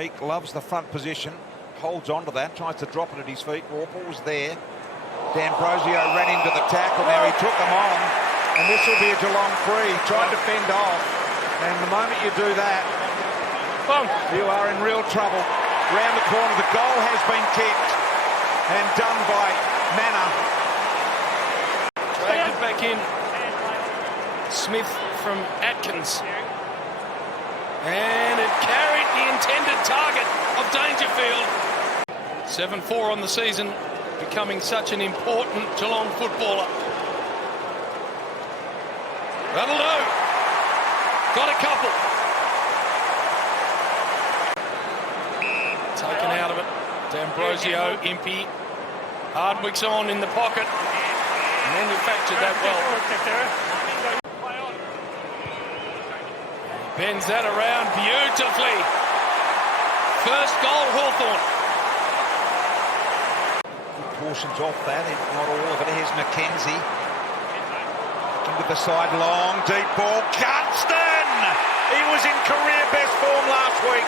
Meek loves the front position, holds on to that, tries to drop it at his feet. Warple was there. D'Ambrosio ran into the tackle. Now he took them on, and this will be a Geelong free. Tried to fend off, and the moment you do that, you are in real trouble. Round the corner, the goal has been kicked and done by Manor. Dragged it back in. Smith from Atkins. And it carried the intended target of Dangerfield. 7-4 on the season, becoming such an important Geelong footballer. That'll do. Got a couple. Taken out of it. D'Ambrosio, Impey. Hardwick's on in the pocket. Manufactured that well. Bends that around beautifully. First goal, Hawthorn. Good portions off that, if not all of it. Here's McKenzie. Into the side, long, deep ball. Gunston! He was in career best form last week.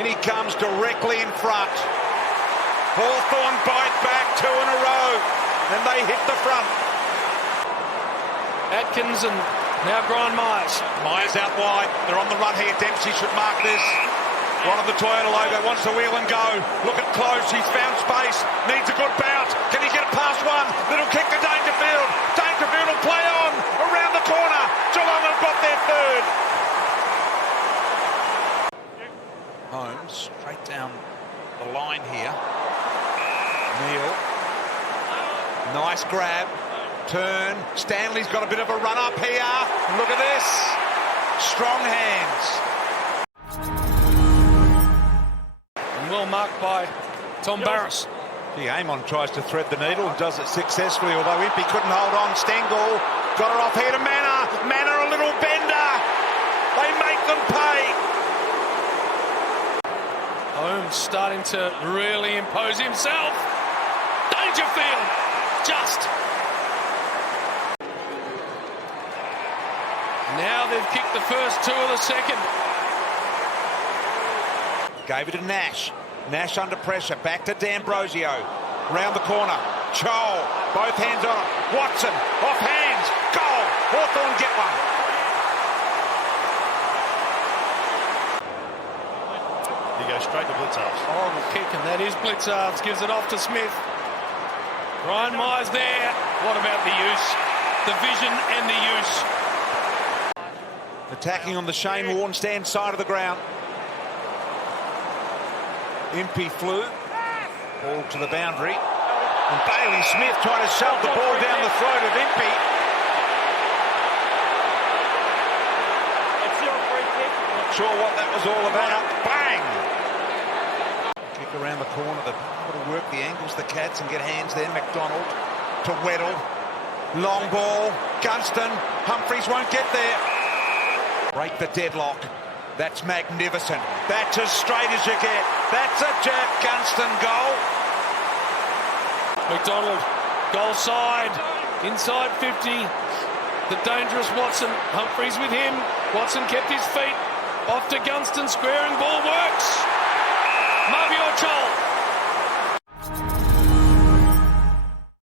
And he comes directly in front. Hawthorn bite back 2 in a row. And they hit the front. Atkins and now Brian Myers. Myers out wide. They're on the run here. Dempsey should mark this. One of the Toyota logo wants to wheel and go. Look at close. He's found space. Needs a good bounce. Can he get it past one? Little kick to Dangerfield. Dangerfield will play on around the corner. Geelong have got their third. Holmes straight down the line here. Neal. Nice grab. Turn. Stanley's got a bit of a run up here. Look at this. Strong hands. And well marked by Tom Barras. Amon tries to thread the needle and does it successfully, although Impey couldn't hold on. Stengel got her off here to Manor. Manor a little bender. They make them pay. Holmes starting to really impose himself. Dangerfield just. Now they've kicked the first 2 of the second. Gave it to Nash. Nash under pressure. Back to D'Ambrosio. Round the corner. Chol. Both hands on it. Watson. Off hands. Goal. Hawthorn get one. He goes straight to Blitzarves. Horrible kick, and that is Blitzarves. Gives it off to Smith. Ryan Myers there. What about the use? The vision and the use. Attacking on the Shane Warne stand side of the ground. Impey flew. Ball to the boundary. And Bailey Smith trying to shove the ball down the throat of Impey. Not sure what that was all about. Bang! Kick around the corner. They've got to work the angles, the Cats, and get hands there. McDonald to Weddle. Long ball. Gunston. Humphries won't get there. Break the deadlock. That's magnificent. That's as straight as you get. That's a Jack Gunston goal. McDonald, goal side, inside 50. The dangerous Watson. Humphries with him. Watson kept his feet. Off to Gunston, squaring ball works. Mabior Chol.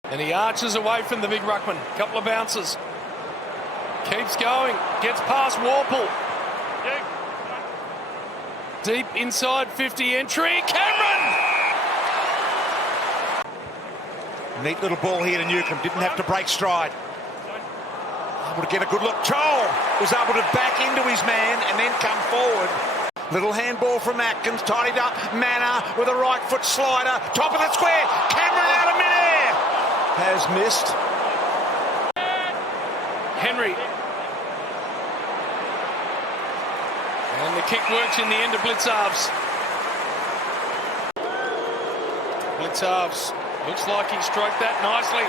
And he arches away from the big ruckman. Couple of bounces. Keeps going. Gets past Warple. Deep inside 50 entry. Cameron! Neat little ball here to Newcombe. Didn't have to break stride. Able to get a good look. Chol was able to back into his man and then come forward. Little handball from Atkins. Tidied up. Manor with a right foot slider. Top of the square. Cameron out of midair. Has missed. Henry. And the kick works in the end of Blitzarves. Blitzarves looks like he stroked that nicely.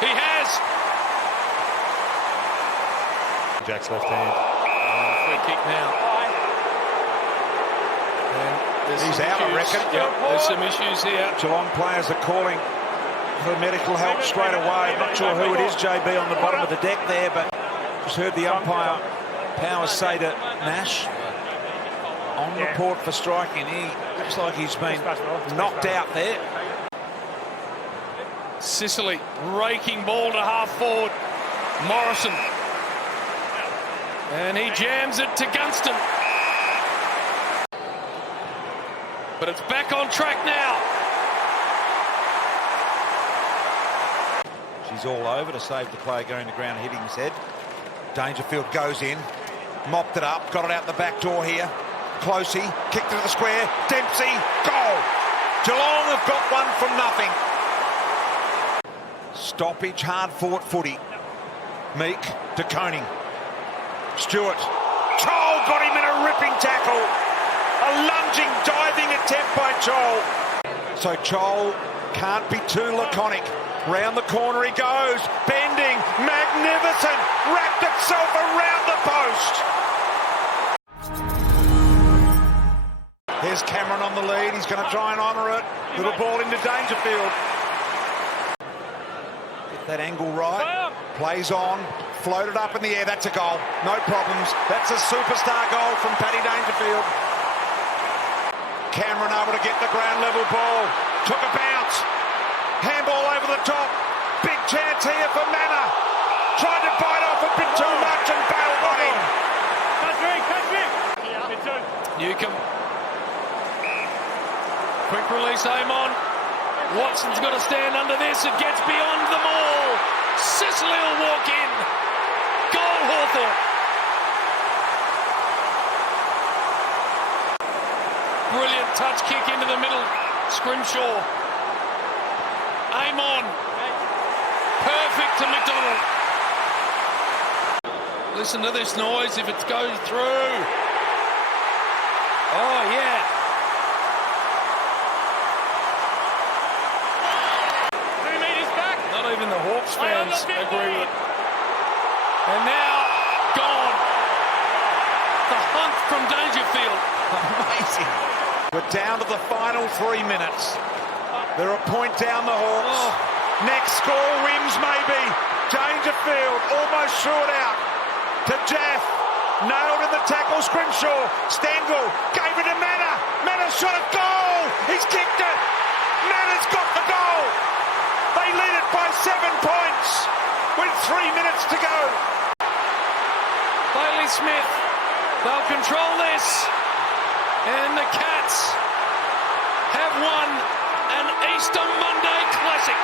He has. Jack's left hand. Free kick now. And He's out, I reckon. Yep, there's some issues here. Geelong players are calling for medical help straight away. Not sure who it is, JB, on the bottom of the deck there, but just heard the umpire Powers say to Nash, on report for striking. He looks like he's been knocked out there. Sicily raking ball to half forward. Morrison. And he jams it to Gunston. But it's back on track now. She's all over to save the player going to ground, hitting his head. Dangerfield goes in, mopped it up, got it out the back door here. Closey, kicked it to the square. Dempsey, goal! Geelong have got one from nothing. Stoppage, hard-fought footy. Meek to Koning. Stewart. Chol got him in a ripping tackle. A lunging, diving attempt by Chol. So Chol can't be too laconic. Round the corner he goes. Bending, magnificent. Wrapped itself around the post. Here's Cameron on the lead. He's going to try and honour it. Little ball into Dangerfield. Get that angle right. Plays on. Floated up in the air. That's a goal. No problems. That's a superstar goal from Paddy Dangerfield. Cameron able to get the ground level ball. Took a bounce. Handball over the top. Big chance here for Manor. Tried to bite off a bit too much and Bale got him. Newcomb. Quick release, Amon. Watson's got to stand under this. It gets beyond them all. Sicily will walk in. Goal, Hawthorn. Brilliant touch kick into the middle. Scrimshaw. Amon. Perfect to McDonald. Listen to this noise if it goes through. Oh, yeah. Not even the Hawks fans agree with it. And now, gone. The hunt from Dangerfield. Amazing. We're down to the final 3 minutes. They're a point down the Hawks. Oh. Next score wins maybe. Dangerfield almost short out to Jaff. Nailed in the tackle. Scrimshaw. Stengel gave it to Manor. Manor shot a goal. He's kicked it. Manor's got the goal. They lead it by 7 points with 3 minutes to go. Bailey Smith. They'll control this. And the Cats have won an Easter Monday Classic.